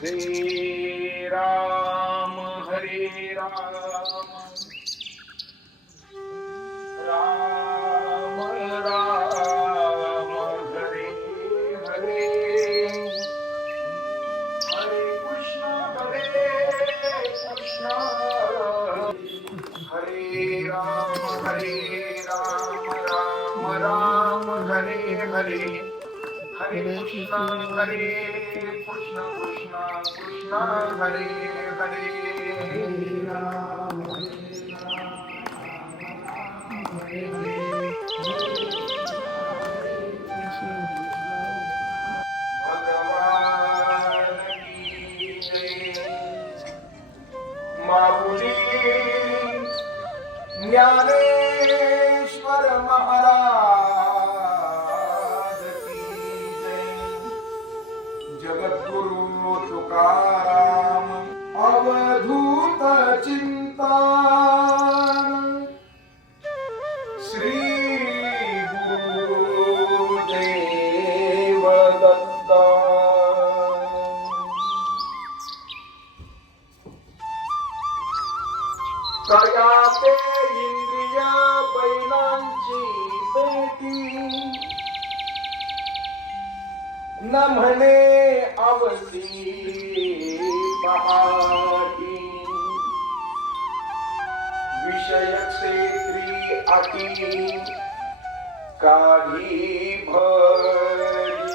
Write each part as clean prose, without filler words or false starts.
हरे राम राम राम हरे हरे, हरे कृष्णा हरे राम राम राम हरे हरे, हरे कृष्णा कृष्ण कृष्ण हरे हरे, राम हरे भगवान की जय। माऊली ज्ञानेश्वर महाराज की जय। जगद्गुरु तुकाराम अवधूत चिंतन श्री गुरुदेव दत्त। कयाते इंद्रिय बैलांची पेटी, न म्हणे अवसी पहाटी। विषय क्षेत्री अति काढी भरी,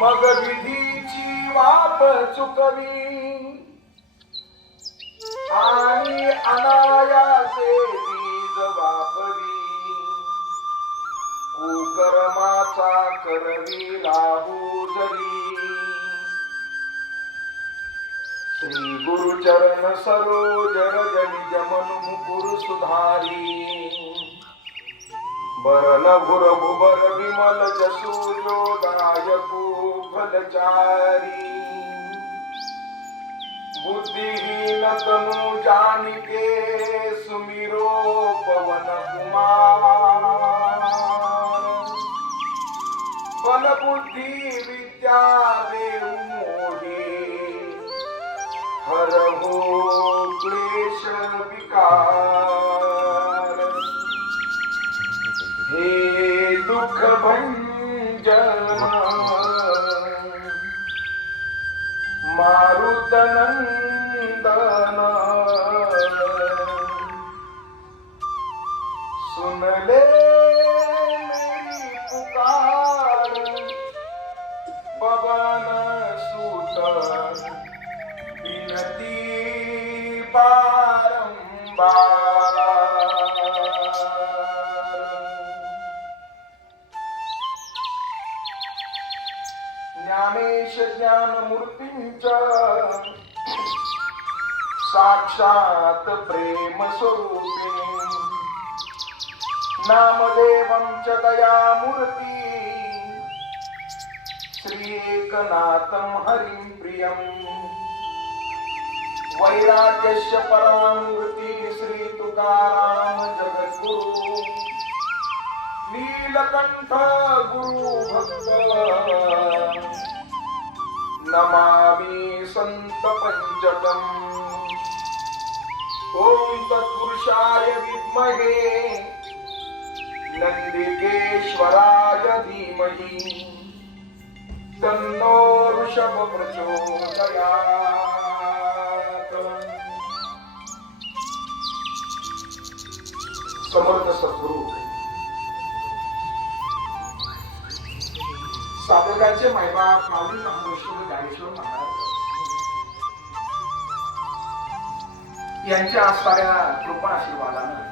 मग विधीची वाप चुकवी आणि अनायासे बीज वापरी। कुकर्माचा करवी लाभू जरी, श्री गुरुचरण सरोज रज निज मनु मुकुर सुधारी। बरन भुर भुबर विमल जसु जो दायकु फलचारी। बुद्धिहीन तनु जानिके सुमिरो पवन कुमार। बल बुद्धि विद्या देऊ मोहे, हरहु क्लेश विकार। हे दुख भंजन मारुतनंदन, सुन ले मेरी पुकार। पवन सुत विनती बारंबार। ज्ञानेश ज्ञानमूर्तींच्या साक्षात प्रेम स्वरूपी। नामदेवं च दयामूर्ती, श्री एकनाथं हरिं प्रियं। वैराग्यस्य परामूर्ती श्री तुकाराम जगद्गुरु। नीलकंठ गुरु भक्त नमामि संत पंचकम्। ओम तत्पुरुषाय विद्महे नंदिकेश्वराय धीमहि, तन्नो ऋषभ प्रचोदयात्। समर्थ सद्गुरु साधकांचे मायबाप माऊली महाराष्ट्र ज्ञानेश्वर महाराज यांच्या असणाऱ्या कृपा आशीर्वादानं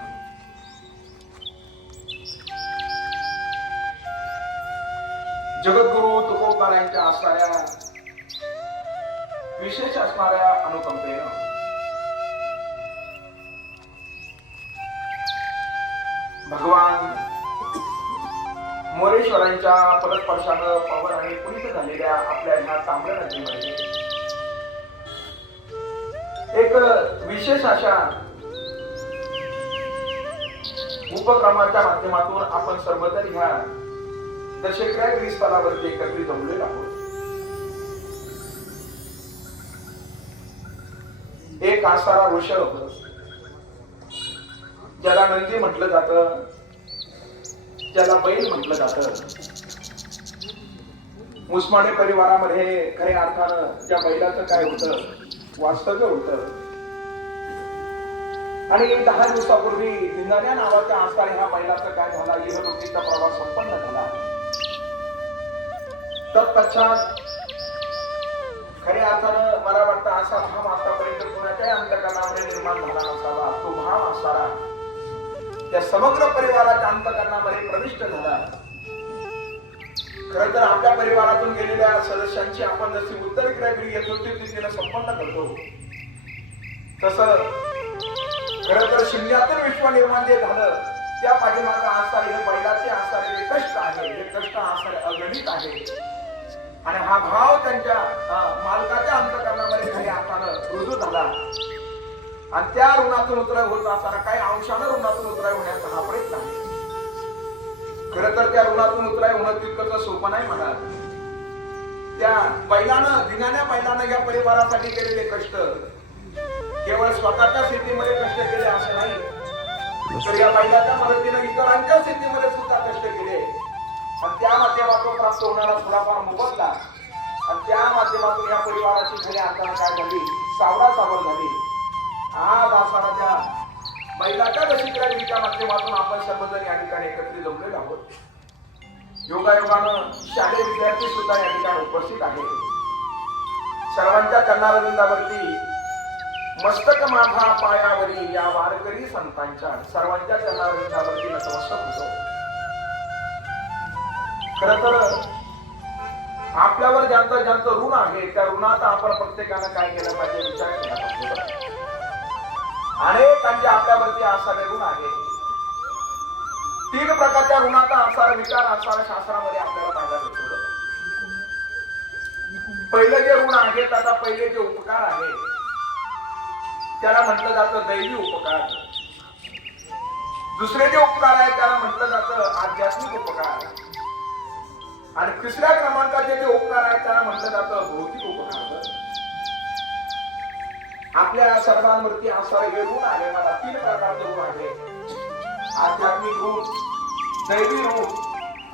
जगद्गुरु तुकोबार यांच्या असणाऱ्या विशेष असणाऱ्या अनुकंपेनं भगवान मोरेश्वरांच्या परस्पर्शानं पावन आणि पुनीत झालेल्या आपल्या ह्या तांबड्या नदीमध्ये एक विशेष अशा उपक्रमाच्या माध्यमातून आपण सर्वजण ह्या दशक्रिया स्थळावरती एकत्रित जमलेलो आहोत. एक आसारा ऋषभ, ज्याला नंदी म्हटलं जातं, ज्याला बैल म्हटलं जातं. मुसमाडे परिवारामध्ये खऱ्या अर्थानं त्या बैलाचं काय होतं, वास्तव्य होतं. आणि 10 दिवसापूर्वी निंदाण्या नावाच्या आसारी ह्या बैलाचं काय झाला, इहलोकीचा प्रवास संपन्न झाला. तत्पश्चात खऱ्या अर्थानं मला वाटतं असा भाव आतापर्यंत कोणाच्याही अंतकरणामध्ये निर्माण झाला नसावा. तो भाव असारा त्या समग्र परिवाराच्या अंतकरणामध्ये प्रविष्ट झाला. खरं तर आपल्या परिवारातून गेलेल्या सदस्यांची आपण जशी उत्तरक्रिया यथोचित संपन्न करतो, तसं खरं तर शून्यातून विश्व निर्माण जे झालं त्या पाठीमागे आसारे हे बैलाचे आसारे हे कष्ट आहे, हे कष्ट आसारे अगणित आहे. आणि हा भाव त्यांच्या मालकाच्या अंतकरणामध्ये खऱ्या अर्थानं रुजू झाला. आणि त्या ऋणातून उतराय होत असताना काही अंशानं ऋणातून उतराय होण्याचा हा प्रयत्न आहे. खरं तर त्या ऋणातून उतराय होणं तितकंच सोपं नाही म्हणा. त्या बैलानं, दिनाण्या बैलानं या परिवारासाठी केलेले कष्ट केवळ स्वतःच्या शेतीमध्ये कष्ट केले असं नाही, तर या बैलाच्या मदतीनं इतरांच्या शेतीमध्ये सुद्धा कष्ट केले. आणि त्या माध्यमातून प्राप्त होणारा थोडाफार मोबदला आणि त्या माध्यमातून या परिवाराची खऱ्या अर्थानं काय झाली, सावरासावर झाली. आज आसाराच्या बैलाच्या दशक्रियेच्या माध्यमातून आपण सर्वजण या ठिकाणी एकत्रित जमलेलो आहोत. योगायोगानं शालेय विद्यार्थी सुद्धा या ठिकाणी उपस्थित आहेत. सर्वांच्या चरणारविंदावरती मस्तक माझा पायावरी या वारकरी संतांच्या सर्वांच्या चरणारविंदावरती नतमस्तक होतो. खरं तर आपल्यावर ज्यांचं ज्यांचं ऋण आहे त्या ऋणाचा आपण प्रत्येकानं काय केलं पाहिजे, विचार केला पाहिजे. अनेकांचे आपल्यावरती आसारे ऋण आहे. 3 प्रकारच्या ऋणाचा आसार विचार आसार शास्त्रामध्ये आपल्याला पाहायला भेटतो. पहिलं जे ऋण आहे त्याचा पहिले जे उपकार आहे त्याला म्हटलं जातं दैवी उपकार. दुसरे जे उपकार आहे त्याला म्हटलं जातं आध्यात्मिक उपकार. आणि तिसऱ्या क्रमांकाचे जे उपकार आहे त्याला म्हटलं जातं भौतिक उपकार. आपल्या सर्वांवरती आसार हे ऋण आहे. मला 3 प्रकारचे ऋण आहे. आध्यात्मिक ऋण, दैवी ऋण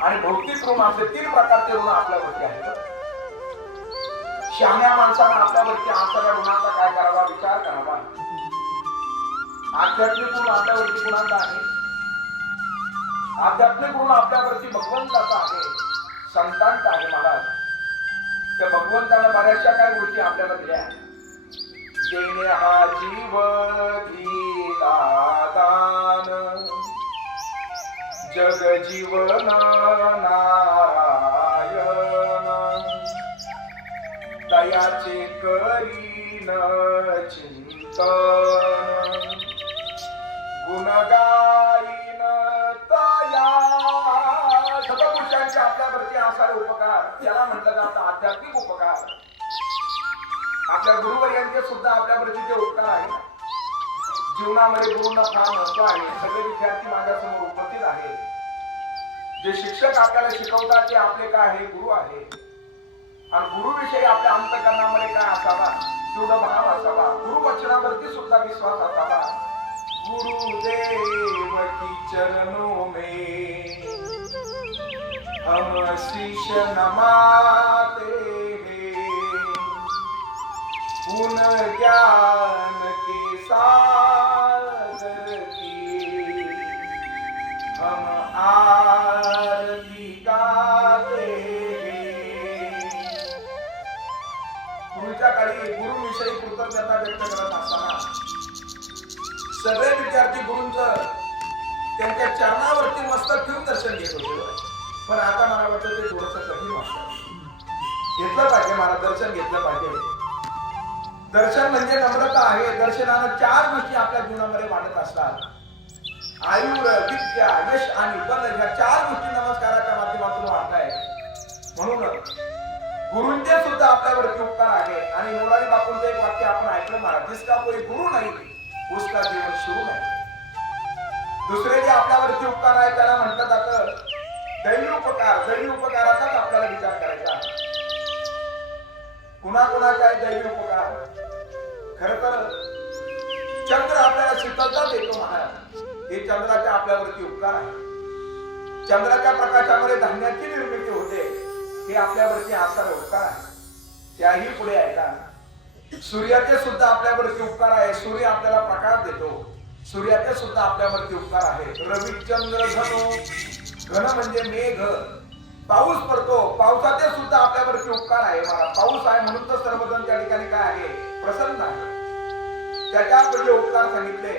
आणि भौतिक ऋण असे 3 प्रकारचे ऋण आपल्यावरती आहेत. शहाण्या माणसानं आपल्यावरती आसाऱ्या ऋणाचा काय करावा, विचार करावा. आध्यात्मिक ऋण आपल्यावरती गुणांचा आहे. आध्यात्मिक ऋण आपल्यावरती भगवंताचा आहे, संतांचा आहे. महाराज त्या भगवंतानं बऱ्याचशा काय गोष्टी आपल्याला दिल्या. देणे हा जीव दिला दान, जग जीवन नारायण, दयाचे करीन चिंतन, गुण गाईन तया. सतपुरुषांचे आपल्यावरती आसारे उपकार याला म्हटलं जातं आध्यात्मिक उपकार. आपल्या गुरुवर्यांचे सुद्धा आपल्यावरती जे उपकार आहे. जीवनामध्ये गुरुंना फार महत्व आहे. सगळे विद्यार्थी माझ्यासमोर उपस्थित आहेत. जे शिक्षक आपल्याला शिकवतात ते आपले काय आहे, गुरु आहे. आणि गुरुविषयी आपल्या अंतकरणामध्ये काय असावा, तेवढा भाव असावा. गुरुवचनावरती सुद्धा विश्वास असावा. गुरुदेव की चरणों में हम शीश नमाते हैं, उन ज्ञान के सागर की हम आरती गाते हैं. पूर्वीच्या काळी गुरुविषयी कृतज्ञता व्यक्त करत असताना सगळे विद्यार्थी गुरूंचं त्यांच्या चरणावरती मस्तक ठेवून दर्शन घेत होते. पण आता मला वाटतं ते थोडंसं कठीण वाटतं. घेतलं पाहिजे, मला दर्शन घेतलं पाहिजे. दर्शन म्हणजे नम्रता आहे. दर्शनानं 4 गोष्टी आपल्या जीवनामध्ये वाढत असतात. आयुर, विद्या, यश आणि बल या 4 गोष्टी नमस्काराच्या माध्यमातून वाढताय. म्हणून गुरूंचे सुद्धा आपल्यावरती उपकार आहे. आणि मोरारी बापूंचं एक वाक्य आपण ऐकलं महाराज, जिसका कोई गुरु नाही उसका जीवन सुरू नाही. दुसरे जे आपल्यावरती उपकार आहे त्याला म्हटलं जातं दैवी उपकार. दैवी उपकाराचाच आपल्याला विचार करायचा. कुणाकुणाचा आहे दैवी उपकार? खरं तर चंद्र आपल्याला शीतलता देतो महाराज, हे चंद्राचे आपल्यावरती उपकार आहे. चंद्राच्या प्रकाशामध्ये धान्याची निर्मिती होते, हे आपल्यावरती आसार उपकार आहे. त्याही पुढे ऐका, सूर्याचे सुद्धा आपल्यावरती उपकार आहे. सूर्य आपल्याला प्रकाश देतो, सूर्याचे सुद्धा आपल्यावरती उपकार आहे. रविचंद्र घनो, घन म्हणजे मेघ, पाऊस पडतो, पावसाचे सुद्धा आपल्यावरती उपकार आहे. पाऊस आहे म्हणून तर सर्वजण त्या ठिकाणी काय आहे, प्रसन्न आहे. त्याच्या पुढे उपकार सांगितले.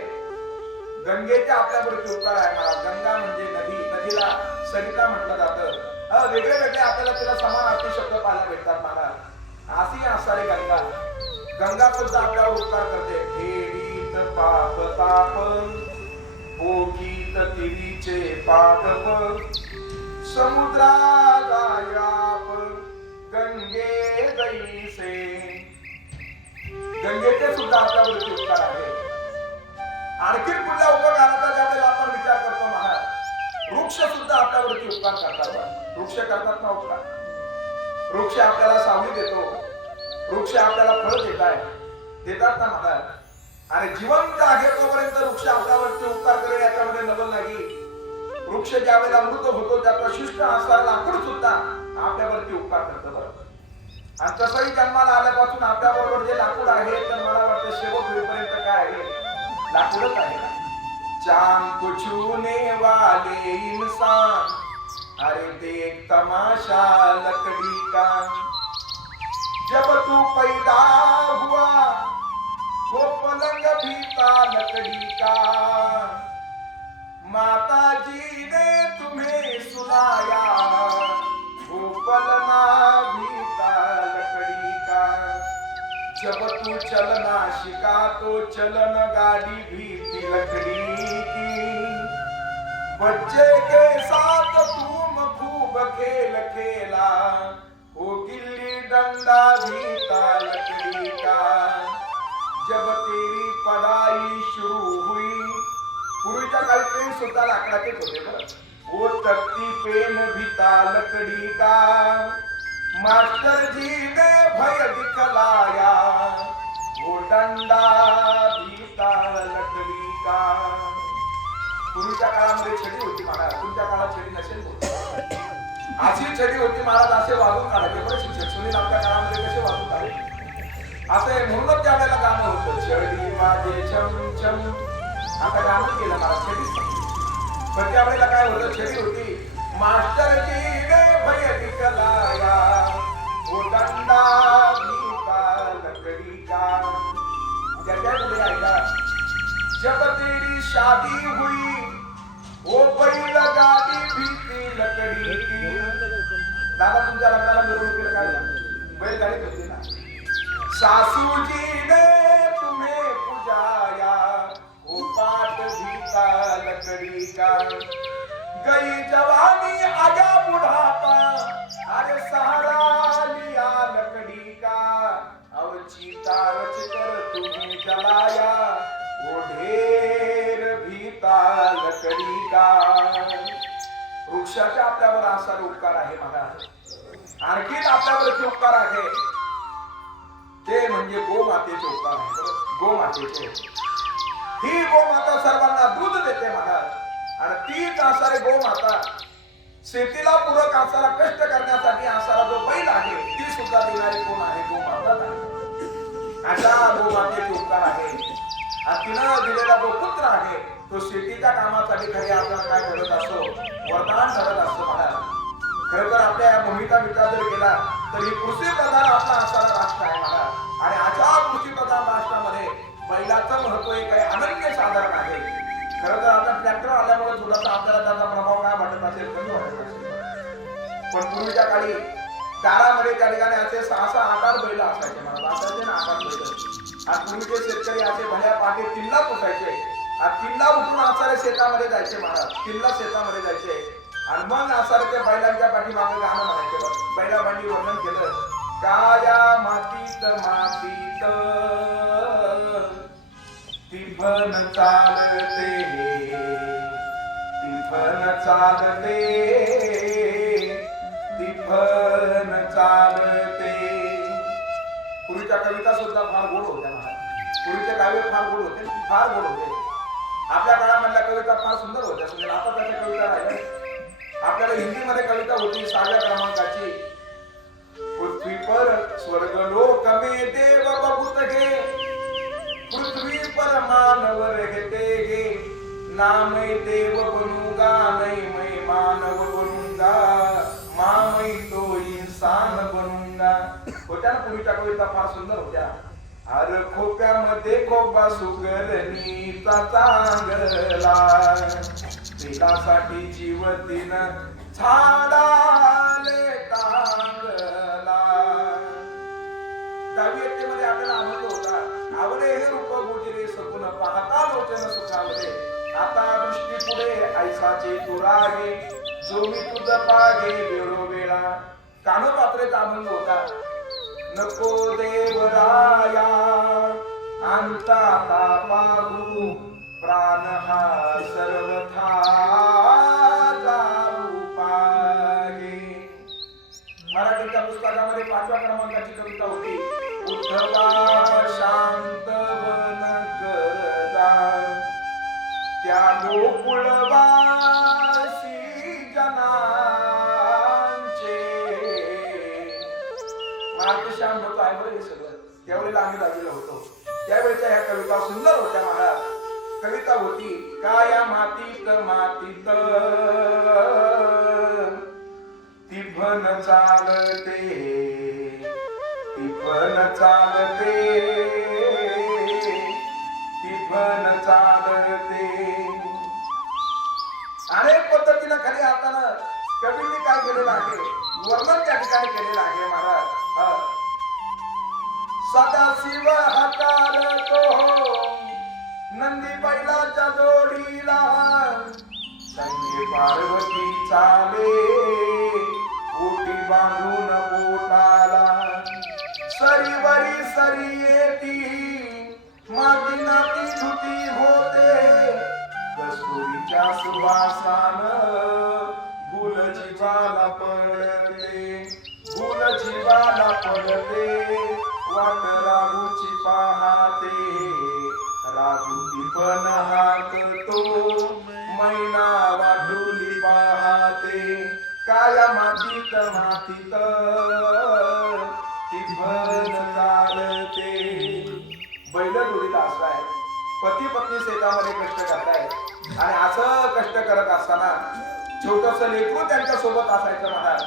गंगेचे आपल्यावरती उपकार आहे महाराज. गंगा म्हणजे नदी, नदीला सरिता म्हटलं जातं. वेगळे वेगळे आपल्याला तिला समान अर्थी शब्द पाहायला भेटतात महाराज. अशी असणारी गंगा, गंगा सुद्धा आपल्यावर उपकार करते. फेडीत पाप ताप, ओघीत तिरीचे पादप, समुद्राला याप, गंगे दैसे. गंगेचे सुद्धा आपल्यावरती उपकार आहे. आणखी पुढल्या उपकाराचा ज्यावेळेला आपण विचार करतो महाराज, वृक्ष सुद्धा आपल्यावरती उपकार करतात. वृक्ष करतात ना उपकार. वृक्ष आपल्याला सावली देतो, वृक्ष आपल्याला फळ देतात ना महाराज. आणि जिवंत आहे तोपर्यंत वृक्ष आपल्यावरती उपकार करेल याच्यामध्ये नवल नाही. वृक्ष ज्यावेळेला मृत होतो त्याचा शिष्ट असणारा लाकूड सुद्धा आपल्यावरती उपकार करतं. बरोबर. आणि तसंही जन्माला आल्यापासून आपल्या बरोबर जे लाकूड आहे, तर मला वाटतं शेवट होईपर्यंत काय आहे, लाकूडच आहे. चांद को छूने वाले इंसान, अरे देख तमाशा लकड़ी का, जब तू पैदा हुआ वो पलंग भी था लकड़ी का, माता जी ने तुम्हें सुलाया वो पलना भी था लकड़ी का, जब तू चलना शिका तो चलन गाड़ी भी थी लकड़ी की, बच्चे के साथ तुम खूब खेल खेला, वो गिल्ली डंडा भी था लकड़ी का, जब तेरी पढ़ाई शुरू हुई. पूर्वीच्या काळी पेन सुद्धा लाकडाचेच होते बरं. वो तख्ती पेन भी था लकड़ी का, मास्टर जी ने भय दिखलाया, वो डंडा भी था लकड़ी का. पूर्वीच्या काळामध्ये छडी होती महाराज, तुमच्या काळात छडी नसेल. अशी छडी होती महाराज, असे वाजून काढायचे बरं शिक्षक. सुनील आपल्या काळामध्ये कसे वाजून काढायचे असे म्हणूनच त्यावेळेला गाणं होतं, छडी वाजे छम छम. आता गाणं केलं महाराज, छडी. पण त्यावेळेला काय होतं, छडी होती. मास्टर जी ने भय दिखलाया, वो डंडा भी था लकड़ी का. त्याच्या पुढे ऐका, जब तेरी शादी हुई वो बैलगाडी भी थी लकड़ी की. दादा तुमच्या लग्नाला मिरवणुकीला काय बैलगाडीच होती ना. सासू जी ने तुम्हें पुजाया, वो पाट भी था लकड़ी का, गई जवानी आजा बुढ़ापा, अरे सहारा लिया लकड़ी का, अब चीता रच कर तुम्हें जलाया, वो ढेर भी था लकड़ी का. वृक्षाचे आपल्यावर असा उपकार आहे महाराज. आणखी आपल्यावर उपकार आहे ते म्हणजे गोमातेचे उपकार आहे. गोमातेचे, ही गोमाता सर्वांना दूध देते महाराज. आणि तीच असणारी गोमाता शेतीला पूरक असणारा कष्ट करण्यासाठी असणारा जो बैल आहे, ती सुद्धा देणारी कोण आहे, गोमाताच आहे. अशा गोमातेचे उपकार आहे. आणि तिनं दिलेला जो पुत्र आहे तो शेतीच्या कामासाठी खरी आपल्याला काय घडत असतो, वरदान ठरत असतो महाराज. खरं तर आपल्या या भूमिका विचार जर केला तर ही कृषी प्रधान आपला असणारा राष्ट्र आहे महाराज. आणि अशा कृषी प्रधान राष्ट्रामध्ये बैलाचं महत्व एक आहे, अनन्य साधारण आहे. खरं तर आता ट्रॅक्टर आल्यामुळे थोडासा आपल्याला त्याचा प्रभाव काय वाटत असेल, कमी वाटत असेल. पण पूर्वीच्या काळी दारामध्ये त्या ठिकाणी असे 6-6 8 बैल असायचे महाराज. असायचे ना 8 बैल. आणि पूर्वीचे शेतकरी असे भल्या पाठी किल्ला पोसायचे. किल्ला उठून आसारे शेतामध्ये जायचे महाराज. किल्ला शेतामध्ये जायचे आणि मग आसारे ते बैलांच्या पाठीमागे गाणं म्हणायचे. बैलाबांनी वर्णन केलं, काया मातीत मातीत तिफन चालते, तिफन चालते, तिफन चालते. पूर्वीच्या कविता सुद्धा फार गोड होत्या महाराज. पूर्वीचे काव्य फार गोड होते, फार गोड होते. आपल्या काळामधल्या कविता फार सुंदर होत्या. म्हणजे आता त्याच्या कविता राहिल्या. आपल्याला हिंदीमध्ये कविता होती 6व्या क्रमांकाची. पृथ्वी पर स्वर्ग लोक में देव बहुत गे, पृथ्वी पर मानव रहते गे, ना मैं देव बनूंगा नहीं मैं मानव बनूंगा, मैं तो इंसान बनूंगा. होत्या ना पूर्वीच्या कविता फार सुंदर होत्या. अरे खोप्यामध्ये खोपा सुगरणीचा चांगला, तिलासाठी जीवतीन झाडाले टांगला. काव्यतेमध्ये आपल्याला आनंद होता. आवडे हे रूप गोजिरे सगुण पाहता लोचन सुखावले, आता दृष्टी पुढे ऐसाचे तुरागे, जो मी तुझ पागे वेळोवेळा. कानपात्रेचा आनंद होता. नको देवराया अंता पाहू, प्राण हा सर्वथा जाऊ पागे. मराठीच्या पुस्तकामध्ये 5व्या क्रमांकाची कविता होती. उद्धवा शांत वन करदा, त्या गोकुळवासी जनांचे. मार्गश्याम होतो आहे बरं हे सगळं. त्यावेळेला आम्ही लागलेलो होतो. त्यावेळेच्या ह्या कविता सुंदर होत्या महाराज. कविता होती काया मातीत मातीत तिफन चालते, तिफन चालते, तिफन चालते. अनेक पद्धतीनं खरी हातानं कवींनी काय केलेलं आहे, वर्णन त्या ठिकाणी केलेलं आहे महाराज. सदाशिव हाताळतो नंदी बैलाच्या जोडीला, संगे पार्वती चाले ओटी बांधून बोटाला. सरीवरी सरी येती माझी नाती धुती होते, कस्तुरीच्या सुवासान भूल जीवाला पडते, भूल जीवाला पडते. वाट राघूची पाहते, राघू पण हाकतो, मैना वाढुली पाहते. काया मातीत मातीत तिफन चालते. बैल जोडीला असलाय, पती पत्नी शेतामध्ये कष्ट करताय. आणि असं कष्ट करत असताना छोटस लेकरू त्यांच्या सोबत असायचं महाराज.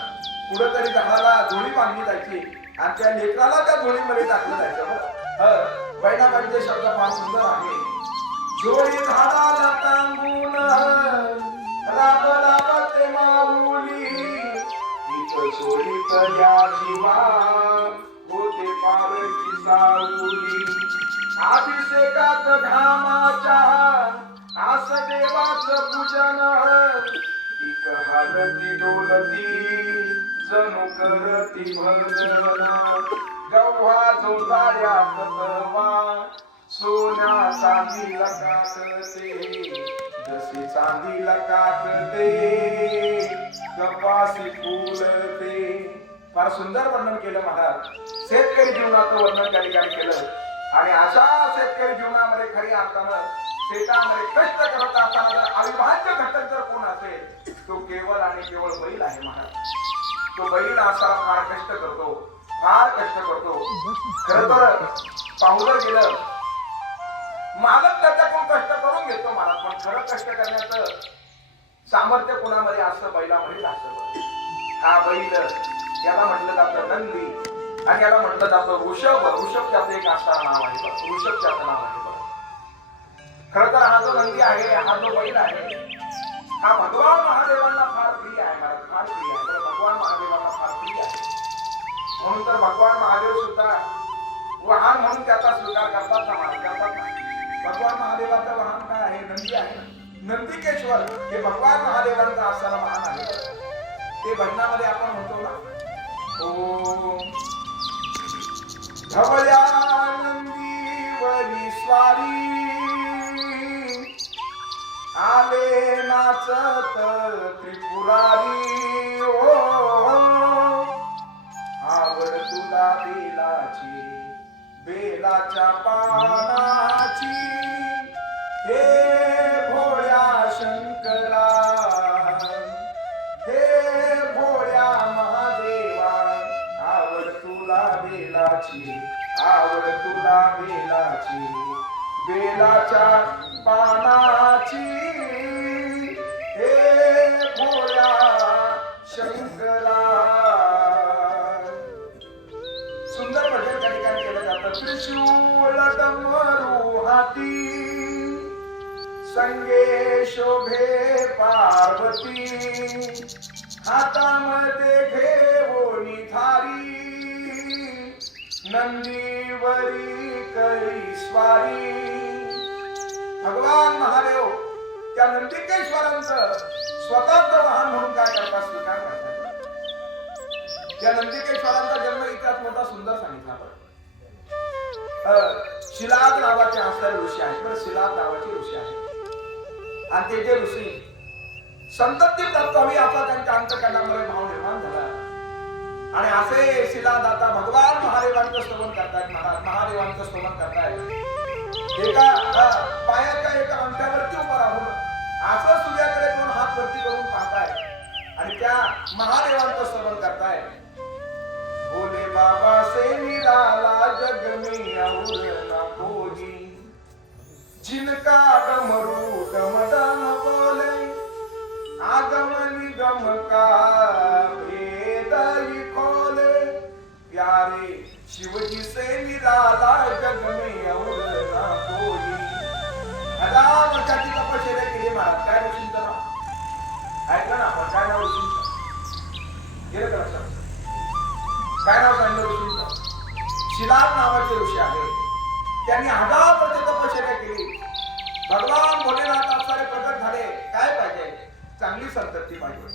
कुठेतरी झाडाला झोळी बांधली जायची आणि त्या लेकराला त्या झोळीमध्ये टाकलं जायचं. बैलाबाईचे शब्द फार सुंदर आहे. झोळी झाडाला टांगून राब राबते माऊली, इथं झोळीत या जीवा होते पारखी सावली. अभिषेकात घामाच्या आस देवाचं पूजन, एक हालती डोलती जणू करती भजन. गव्हा जोंधळ्यात तवा सोन्या चांदीला काकते, जशी चांदीला काकते कपासी फुलते. फार सुंदर वर्णन केलं महाराज. शेतकरी जीवनाचं वर्णन त्या ठिकाणी केलं. आणि अशा शेतकरी जीवनामध्ये खरी अर्थानं शेतामध्ये कष्ट करत असताना जर अविभाज्य घटक जर कोण असेल तो केवळ आणि केवळ बैल आहे महाराज. तो बैल असा फार कष्ट करतो, फार कष्ट करतो. खर तर पाहुलं गेलं मालक त्याच्याकडून कष्ट करून घेतो महाराज, पण खरं कष्ट करण्याचं सामर्थ्य कोणामध्ये असं बैलामध्ये असतं. हा बैल याला म्हटलं जातं नंदी आणि याला म्हटलं जातं ऋषभ. ऋषभ त्याचं एक असताना नाव आहे, ऋषभ त्याचं नाव आहे. खर तर हा जो नंदी आहे, हा जो बैल आहे, हा भगवान महादेवांना फार प्रिय आहे महाराज, फार प्रिय आहे. भगवान महादेवांना फार प्रिय आहे. म्हणून तर भगवान महादेव सुद्धा वाहन म्हणून त्याचा स्वीकार करतात ना महाराज, करतात ना. भगवान महादेवाचं वाहन काय आहे? नंदी आहे. नंदिकेश्वर हे भगवान महादेवांचं असणारं वाहन आहे. ते भजनामध्ये आपण म्हणतो ना, ओम धवल्या नंदीवरी स्वारी आले नाचत त्रिपुरारी. ओ आवड तुला बेलाची बेलाच्या पाना बेलाची आवड तुला बेलाची बेलाच्या पानाची हे भोळ्या शंकरा. सुंदर भजन त्या ठिकाणी केलं जातं. त्रिशूळ डमरू हाती संगे शोभे पार्वती हातामध्ये घेऊन धारी नंदीवरी करी स्वारी. भगवान महादेव त्या नंदिकेश्वरांचं स्वतंत्र वाहन म्हणून काय करतात स्वीकार करतात. त्या नंदिकेश्वरांचा जन्म इतिहास मोठा सुंदर सांगितला. शिलाद नावाचे असणारे ऋषी आहेत. बरं, शिलाद नावाचे ऋषी आहेत आणि ते जे ऋषी संतती प्राप्त व्हावी असा त्यांच्या अंतःकरणामध्ये भाव निर्माण झाला. आणि असे शिलाद आता भगवान महादेवांचं स्तवन करतायत. महादेवांचं स्तवन करतायत. एका पायाच्या एका अंगठ्यावरती उभा राहून असं सूर्याकडे दोन हात वरती करून पाहताय आणि त्या महादेवांचं स्तवन करताय. भोले बाबा से निराला जग में और ना कोई जिनका डमरू डम डम बोले आगम निगम का भेद ही खोले प्यारे शिवजी से निराला जग में और ना कोई. आता वर्षाची तपश्चर्या केली महाराज. काय ऋषींचं नाव ऐकलं ना आपण? काय नाव ऋषींचं गेलं का लक्षात? काय नाव सांगितलं ऋषींचं? शिलाद नावाचे ऋषी आहे. त्यांनी 1000 वर्ष तपश्चर्या केली. भगवान भोलेनाथ अवतारे प्रकट झाले. काय पाहिजे? चांगली संतती पाहिजे.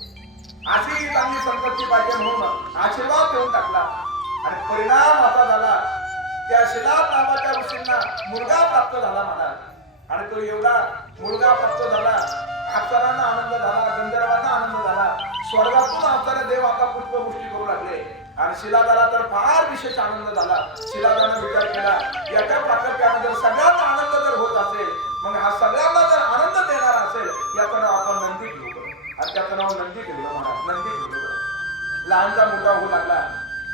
अशी चांगली संतती पाहिजे म्हणून आशीर्वाद देऊन टाकला आणि परिणाम असा झाला त्या शिलाद नावाच्या ऋषींना मुलगा प्राप्त झाला महाराज. आणि तो एवढा मुलगा प्राप्त झाला, अप्सरांना आनंद झाला, गंधर्वांना आनंद झाला. स्वर्गातून अवतारे देव आता पुष्पवृष्टी करू लागले आणि शिलादाला तर फार विशेष आनंद झाला. शिलादाने विचार केला, याच्या प्राकट्याने जर सगळ्यांना आनंद जर होत असेल, मग हा सगळ्यांना जर आनंद देणारा असेल, याचं नाव आपण नंदी ठेवू. आणि त्याचं नाव नंदी ठेवलं महाराज. नंदी ठेवलं. लहानचा मोठा होऊ लागला.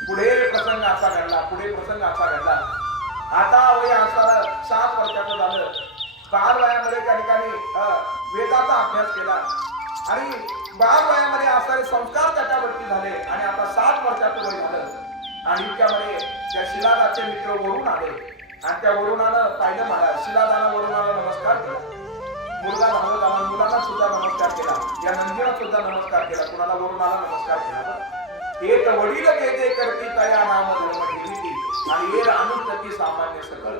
पुढे प्रसंग असा घडला. आता वय असताना 7 वर्षाचं झालं. 12 वयामध्ये त्या ठिकाणी वेदाचा अभ्यास केला आणि 12 वयामध्ये असणारे संस्कार त्याच्यावरती झाले आणि आता 7 वर्षाचं वय झालं आणि त्यामध्ये त्या शिलादाचे मित्र वरून आले आणि त्या वरुणानं पाहिलं महाराज. शिलादानं वरुणाला नमस्कार केला. मुलगा धावत आला. मुलांना सुद्धा नमस्कार केला. या नंदीला सुद्धा नमस्कार केला. कुणाला? वरुणाला नमस्कार केला. एक वडील केले करती तया नाम धर्म ठेवी आणि ये अनुष्ठती सामान्य सकळ.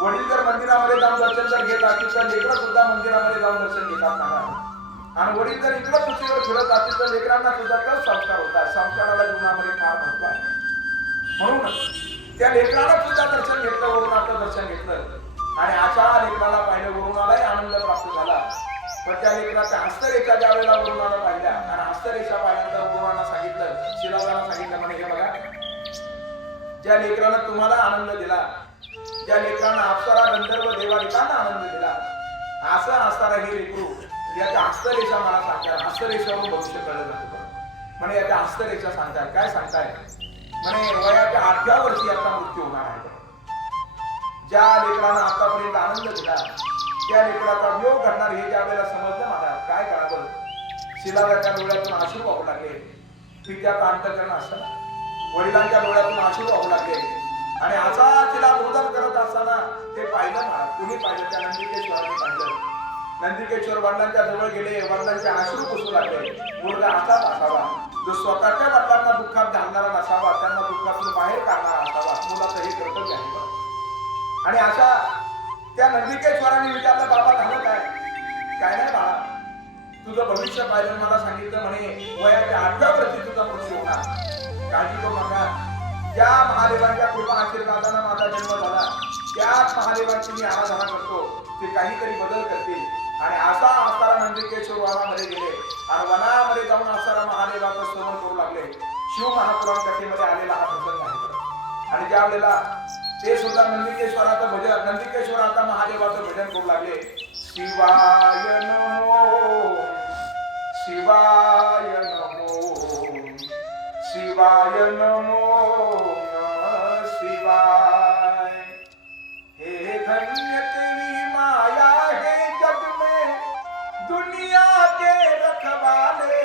वडील जर मंदिरामध्ये जाऊन दर्शन जर घेत असतील तर लेकरं सुद्धा मंदिरामध्ये जाऊन दर्शन घेतात महाराज. आणि वडील जर इकडं पृथ्वीवर फिरत असतील तर लेकरांना सुद्धा तोच संस्कार होतात. संस्काराला जीवनामध्ये फार महत्व आहे. म्हणून त्या लेकराला सुद्धा दर्शन घेतलं, वरुणाचं दर्शन घेतलं आणि अशा लेकराला पाहिलं. वरुणालाही आनंद प्राप्त झाला. पण त्या लेकराच्या हस्तरेखा ज्या वेळेला वरुणाला पाहिल्या आणि हस्तरेखा पाहिल्यानंतर वरुणाला सांगितलं, शिलादाला सांगितलं, म्हणे हे बघा, ज्या लेकरानं तुम्हाला आनंद दिला, ज्या लेकरांना अप्सरा गंधर्व देवादिकांना आनंद दिला, असं असताना हे लेकरू याच्या हस्तरेषा मला सांगतात. हस्तरेषावरून भविष्य कळलं जातं. म्हणे याच्या हस्तरेषा सांगतात. काय सांगताय? म्हणे वयाच्या 8व्या वर्षी याचा मृत्यू होणार आहे. ज्या लेकरांना आतापर्यंत आनंद दिला त्या लेकराचा वियोग घडणार हे ज्या वेळेला समजलं महाराज, काय करावं? शिलादाच्या डोळ्यातून अश्रू वाहू लागले. पित्याचं अंतःकरण असतं. वडिलांच्या डोळ्यातून अश्रू वाहू लागले आणि असा तिला रोदन करत असताना ते पाहिलं महाराज. कुणी पाहिलं? त्या नंदिकेश्वराने पाहिलं. नंदिकेश्वर वडिलांच्या जवळ गेले. वडिलांचे अश्रू पुसू लागले. मुलगा असाच असावा जो स्वतःच्या वडिलांना दुःखात घालणारा नसावा, त्यांना दुःखातून बाहेर काढणारा असावा. मुलाचं हे कर्तव्य आहे. आणि अशा त्या नंदिकेश्वराने विचारलं, बाबा झालं काय? काय नाही बाळा, तुझं भविष्य पाहिलं. मला सांगितलं म्हणे वयाच्या 8व्या वर्षी तुझा मृत्यू होणार. काळजी करू नका. ज्या महादेवांच्या कृपा आशीर्वादाने माझा जन्म झाला त्याच महादेवांची मी आराधना करतो. ते काहीतरी बदल करतील. आणि असा असताना नंदिकेश्वर वनामध्ये गेले आणि वनामध्ये जाऊन असताना महादेवाचं स्तवन करू लागले. शिव महापुराण कथेमध्ये आलेला हा प्रसंग आहे. आणि ज्या वेळेला ते सुद्धा नंदिकेश्वराचं भजन, नंदिकेश्वर आता महादेवाचं भजन करू लागले. शिवाय नमो, शिवाय नमो, शिवाय नमो, सिवाय। हे धन्य तेरी माया है जग में दुनिया के रखवाले,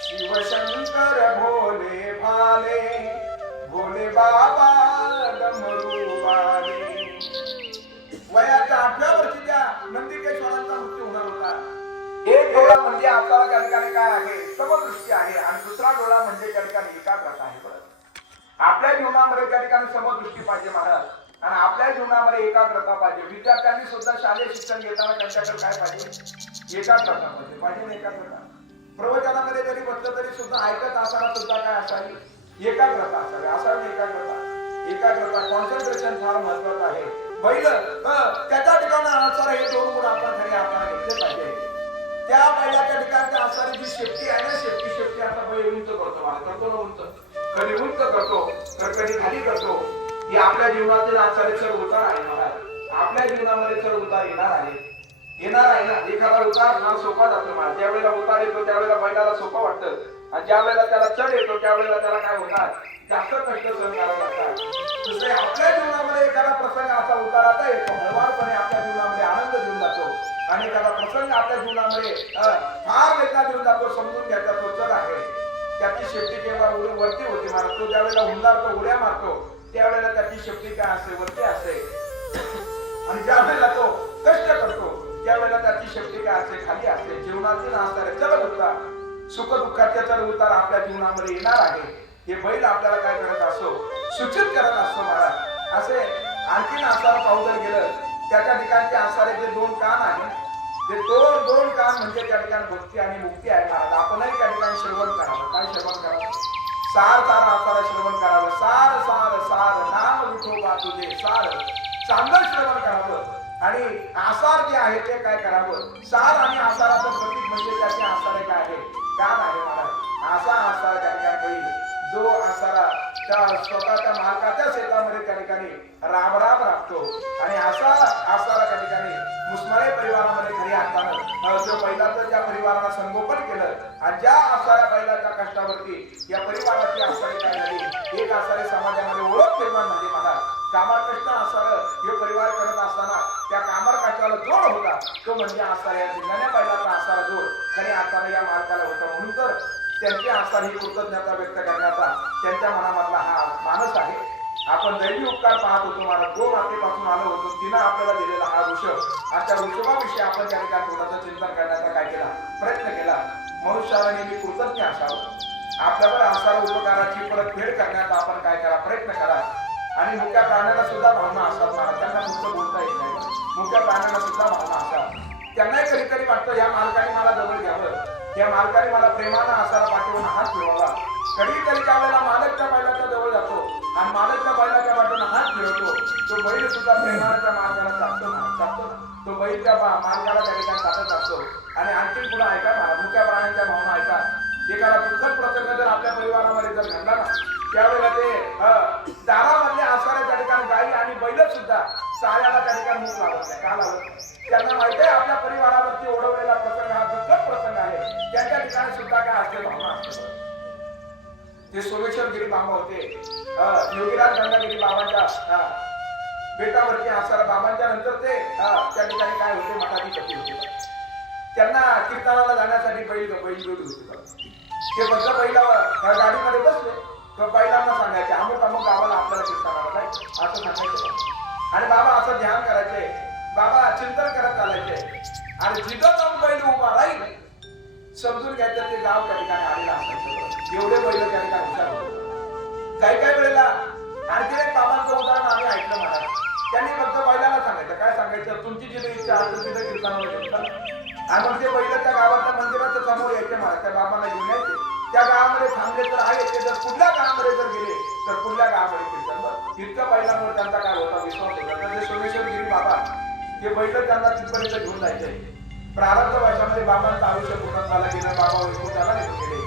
शिव शंकर भोले भाले, भोले बाबा डमरू वाले। वयाच्या 8व्या वर्षी त्या नंदिकेश्वरांचा मृत्यू होणार होता. एक डोळा म्हणजे आपल्याला त्या ठिकाणी काय आहे, समदृष्टी आहे, आणि दुसरा डोळा म्हणजे त्या ठिकाणी एकाग्रता आहे. बरं, आपल्या जीवनामध्ये त्या ठिकाणी समदृष्टी पाहिजे महाराज, आणि आपल्या जीवनामध्ये एकाग्रता पाहिजे. विद्यार्थ्यांनी सुद्धा शालेय शिक्षण घेताना त्यांच्याकडे काय पाहिजे, एकाग्रता पाहिजे ना एकाग्रता. प्रवचनामध्ये जरी बसलं तरी सुद्धा ऐकत असताना सुद्धा काय असावी, एकाग्रता असावी. एकाग्रता कॉन्सन्ट्रेशन फार महत्वाचं आहे. बैल त्याच्या ठिकाणी अनुसार हे दोन गुण आपण खरे आपल्याला घेतले पाहिजे. त्या बैलाच्या ठिकाणच्या आसारी जी शेपटी आहे ना, शेपटी आता बैल उंच करतो, मला करतो ना उंच, कधी उंच करतो तर कधी खाली करतो. ही आपल्या जीवनातील आचार्य चढ उतार आहे महाराज. आपल्या जीवनामध्ये चढ उतार येणार आहे ना. एखादा उतार ना सोपा जातो महाराज. ज्या वेळेला उतार येतो त्यावेळेला बैलाला सोपं वाटतं, आणि ज्या वेळेला त्याला चढ येतो त्यावेळेला त्याला काय होणार, जास्त कष्ट सहन करावे लागतात. दुसरे आपल्या जीवनामध्ये एखादा प्रसंग असा उताराचा येतो, हळवारपणे आपल्या जीवनामध्ये आनंद देऊन जातो, आणि एखादा प्रसंग आपल्या जीवनामध्ये फार वेदना देऊन जातो. समजून घ्यायचा तो चढ आहे, त्याची शेपटी केव्हा वरती होती महाराज. तो ज्यावेळेला हुंदारतो, उड्या मारतो, त्यावेळेला त्याची शेपटी काय असते, वरती असते. आणि ज्या वेळेला तो कष्ट करतो त्यावेळेला त्याची शेपटी काय असते, खाली असते. जीवनातील असणारे चढ उतार, सुख दुःखाचे चढ उतार आपल्या जीवनामध्ये येणार आहे. हे बैल आपल्याला काय करत असतो, सूचित करत असतो महाराज. असे आणखीन आसार पाहू जर गेलं, त्याच्या ठिकाणचे आसारे जे दोन कान आहे, ते दोन कान म्हणजे त्या ठिकाणी भक्ती आणि मुक्ती आहे महाराज. आपणही त्या ठिकाणी श्रवण करावं. काय श्रवण करावं, सार आसारा श्रवण करावं. सार सार सार नाम विठोबा तुझे सार, चांगलं श्रवण करावं. आणि आसार जे आहे ते काय करावं, सार आणि आसाराचं प्रतीक म्हणजे त्याचे आसारे काय आहे, कान आहे महाराज. असा आसार त्या ठिकाणी बैल, जो आसारा त्या स्वतःच्या मालकाच्या शेतामध्ये त्या ठिकाणी राब राबतो, आणि असा आसारा त्या ठिकाणी मुसमाळे परिवारामध्ये घरी आणताना जो बैलाचं ज्या परिवाराला संगोपन केलं, आणि ज्या आसाऱ्या बैलाच्या कष्टावरती या परिवाराची आसारी काय झाली, एक आसारी समाजामध्ये ओळख निर्माण झाली महाराज. कामार कष्ट आसार हे परिवार करत असताना त्या कामार कष्टाला जोड होता, तो म्हणजे आसार. या जिंगाण्या बैलाचा आसारा जोड खरे आसार या मालकाला होता. म्हणून तर त्यांची आसार ही कृतज्ञता व्यक्त करण्याचा त्यांच्या मनामधला हा मानस आहे. आपण दैवी उपकार पाहत होतो महाराज. गो मातेपासून आलो होतो, तिनं आपल्याला दिलेला हा ऋषभ, आणि त्या ऋषभाविषयी आपण त्या ठिकाणी थोडासा चिंतन करण्याचा काय केला, प्रयत्न केला. मनुष्याला नेहमी कृतज्ञ असावं. आपल्यावर आसार उपकाराची परतफेड करण्याचा आपण काय करा, प्रयत्न करा. आणि मुख्या प्राण्याला सुद्धा भावना असतात महाराज. त्यांना फक्त बोलता येत नाही, मुख्या प्राण्याला सुद्धा भावना असतात. त्यांनाही कधीतरी वाटतं या मालकाने मला जवळ घ्यावं, या मालकाने मला प्रेमानं आसारा पाठवून हात फिरवावा. कधीतरी त्यावेळेला मालक त्या बैलाच्या जवळ जातो, आणि मालकच्या बैलाच्या वाटेनं हात फिरवतो. तो बैल सुद्धा प्रेमानं त्या मालकाला चालतो ना, तो बैल त्या मालकाला त्या ठिकाणी चालत असतो. आणि आणखी पुन्हा ऐका महाराज, मुख्या प्राण्यांच्या भावना ऐका. एखादा दुःखद प्रसंग जर आपल्या परिवारामध्ये जर घडला ना, त्यावेळेला ते दारामधले आसाऱ्या त्या ठिकाणी गाई आणि बैल सुद्धा चाऱ्याला त्या ठिकाणी मुख लावत नाही. का लावत, त्यांना माहिती आहे आपल्या परिवारावरती ओढवलेला प्रसंग हा दुःखद प्रसंग आहे. त्यांच्या ठिकाणी सुद्धा काय असते, भावना असते. ते सोमेश्वरगिरी बाबा होते, योगीराज गंगागिरी बाबांच्या बेटावरती आसारा. बाबांच्या नंतर ते त्या ठिकाणी काय होते, मठाची पती होते. त्यांना कीर्तनाला जाण्यासाठी बैल जोडी होती. ते फक्त बैलावर गाडीमध्ये बसले तर बैलांना सांगायचे अमुक गावाला आपल्याला कीर्तनाला जायचं असं सांगायचं. आणि बाबा असं ध्यान करायचे, बाबा चिंतन करत चालायचे, आणि जिथं जाऊन बैल उभा राहील समजून घ्यायचं ते गाव त्या ठिकाणी आलेलं असायचं. एवढे बैल त्या ठिकाणी हुशार होते. काही वेळेला आणखी एक बाबांचं उदाहरण आम्ही ऐकलं महाराज. त्यांनी फक्त बैलाला सांगायचं, काय सांगायचं, तुमची जिथे इच्छा असेल तिथे कीर्तनाला येतात. आणि मग ते बैल त्या गावाच्या मंदिराच्या समोर यायचे महाराज, त्या बाबांना घेऊन यायचे. त्या गावामध्ये थांबले तर आहे, ते जर पुढल्या गावामध्ये जर गेले तर पुढल्या गावामध्ये कीर्तन. इतक्या बैलांवर त्यांचा काय होता, विश्वास होता. तर ते सोमेश्वरगिरी बाबा ते बैल त्यांना तिथपर्यंत घेऊन जायचे. प्रारब्ध वर्षामध्ये बाबांचं आयुष्य पूर्ण झालं गेलं. बाबा वैकुंठाला निघून गेले.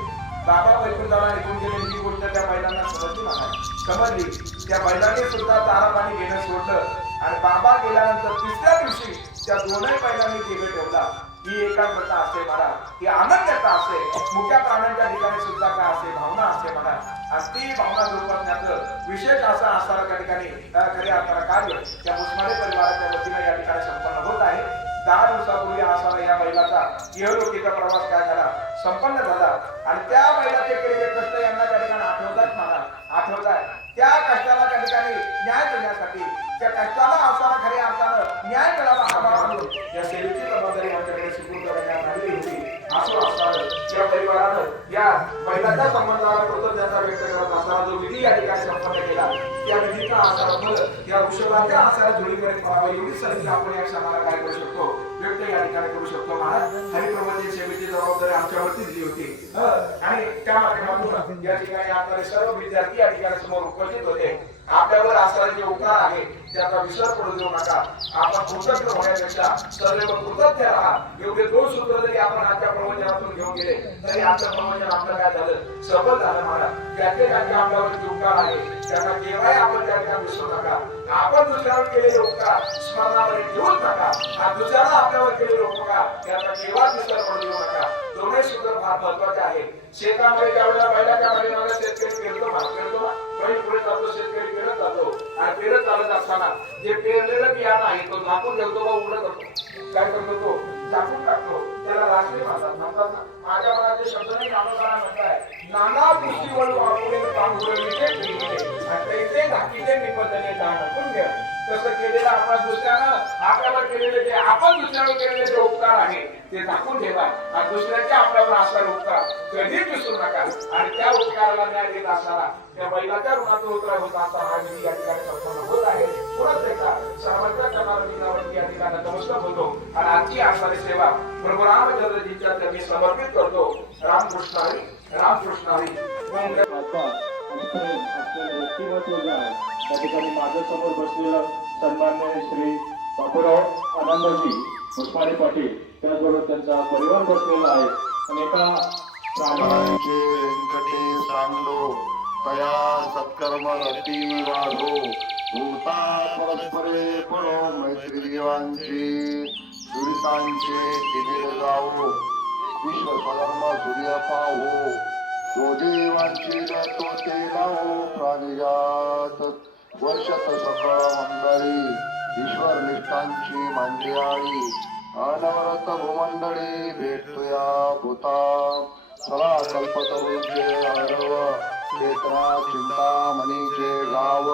बाबा वैकुंठाला निघून गेले ही गोष्ट त्या बैलांना समजली महाराज, समजली. त्या बैलांनी सुद्धा चारा पाणी घेणं सोडलं, आणि बाबा गेल्यानंतर तिसऱ्या दिवशी त्या दोनही बैलांनी देह ठेवला. ही एकाग्रता असते महाराज, ही आनंदता असते. मुख्या प्राण्यांच्या ठिकाणी सुद्धा काय असते, भावना असते महाराज. आणि ती भावना जोपासण्याचं विशेष असं असणारं त्या ठिकाणी खऱ्या अर्थानं कार्य त्या मुसमाडे परिवाराच्या वतीने या ठिकाणी संपन्न होत आहे. 10 दिवसापूर्वी असणारा या बैलाचा इहलोकीचा प्रवास काय झाला, संपन्न झाला. आणि त्या बैलाचे केलेले कष्ट यांना त्या ठिकाणी आठवतात महाराज, आठवतात. त्या कष्टाला त्या ठिकाणी न्याय देण्यासाठी, त्या कष्टाला असणारा खऱ्या अर्थानं न्याय मिळावा हा भाव या सेवेची जबाबदारी आमच्याकडे सुपूर्द करण्यात आलेली होती. असं असणारं या परिवारानं या बैलाच्या संबंधाला कृतज्ञता व्यक्त करत असणारा जो विधी या ठिकाणी संपन्न केला, त्या विधीचा आसारा फळ या वृषभाच्या आसारा जोडीपर्यंत पडावा एवढीच संधी आपण या क्षणाला काय करू शकतो, व्यक्त या ठिकाणी करू शकतो महाराज. हरिप्रभूची सेवेची जबाबदारी आमच्यावरती दिली होती आणि त्या माध्यमातून या ठिकाणी आपले सर्व विद्यार्थी या ठिकाणी समोर उपस्थित होते. आपल्यावर असणारे जे उपकार आहे त्याचा विसर पडू देऊ नका. आपण कृतज्ञ होण्यापेक्षा सर्व कृतज्ञ राहा. एवढे 2 सूत्र जरी आपण आजच्या प्रवचनातून घेऊन गेले तरी आपलं प्रवचन आपलं काय झालं, सफल झालं महाराज. ज्याचे ज्याचे आपल्यावर जे उपकार आहे त्यांना केव्हाही आपण त्या ठिकाणी विसरू नका. आपण दुसऱ्यावर केलेले उपकार स्मरणामध्ये ठेवूच नका. आणि दुसऱ्याला आपल्यावर केलेले उपकार त्याचा केव्हाच विसर पडू देऊ नका. दोन्ही सूत्र फार महत्वाचे आहे. शेतामध्ये ज्यावेळेला बैलाच्या पाठीमागे शेतकरी पेरतो बैल पुढे जातो, शेतकरी पेरत जातो. आणि पेरत चालत असताना जे पेरलेलं बियाणं आहे तो झाकून ठेवतो व उघडत असतो. काय करतो तो, झाकून टाकतो. त्याला राष्ट्रीय म्हणतात ना. माझ्या मनाचे शब्द नाही नामकारा म्हणताय, नाना गोष्टीवर वापरून काम पैसे घाकीचे निपजणे टाकून घ्या. तसं केलेलं आपण दुसऱ्यानं आपल्याला केलेले जे आपण दुसऱ्यावर केलेले जे उपकार आहे ते दाखवून ठेवा. आणि दुसऱ्याचे आपल्यावर असणारे उपकार कधीच विसरू नका. आणि त्या उपकाराला न्याय देत असताना त्या बैलाच्या ऋणातून उतराय होत असताना हा विधी या ठिकाणी संपन्न होत आहे. पुन्हा एकदा सर्वांच्या चरणावरती या ठिकाणी नमस्कार होतो. आणि आजची असणारी सेवा प्रभू रामचंद्रजींच्या चरणी समर्पित करतो. रामकृष्ण हरी, रामकृष्ण हरी. व्यक्तिमत्व जे आहे त्या ठिकाणी माझ्या समोर बसलेलं सन्मान्य श्री बापूराव आनंदजी मुसमाडे पाटील, त्याचबरोबर त्यांचा परिवार बसलेला आहे. आणि एका प्राण्यांचे व्यंकटे सांगलो तया सत्कर्म रती वाढो भूता परस्परे परो मैत्री देवांचे दुरितांचे तिमिर जावो विश्व स्वधर्म सूर्य पाहो जो देवांची तो ते लावो प्राणिजात वर्षत सकळ मंडळी ईश्वर निष्ठांची मांडियाळी अनवरत भूमंडळी भेटतोया भूता सला कल्पतरूचे आरव क्षेत्रा चिंतामणीचे गाव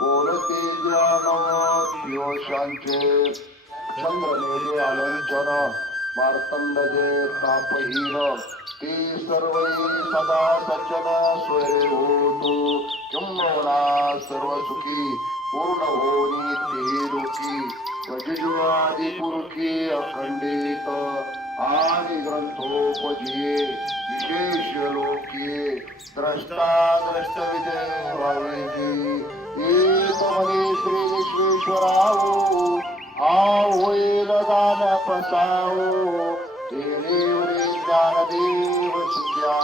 बोलते ज्ञानव पियोशांचे चंद्रनेले आलंचन मार्तंडजे तापहीन ते सर्वै सदा सज्जन स्वरे होतो किंबहुना सर्व सुखी पूर्ण होनी ते लोकी भजजुआदि पुरुषी अखंडित आणि ग्रंथोपजीये विशेष लोकी द्रष्टा द्रष्ट विजय व्हावेजी एक मने श्री विश्वेश्वरावो आव होईल दान प्रसावो देवरे ज्ञानदेव सुख्या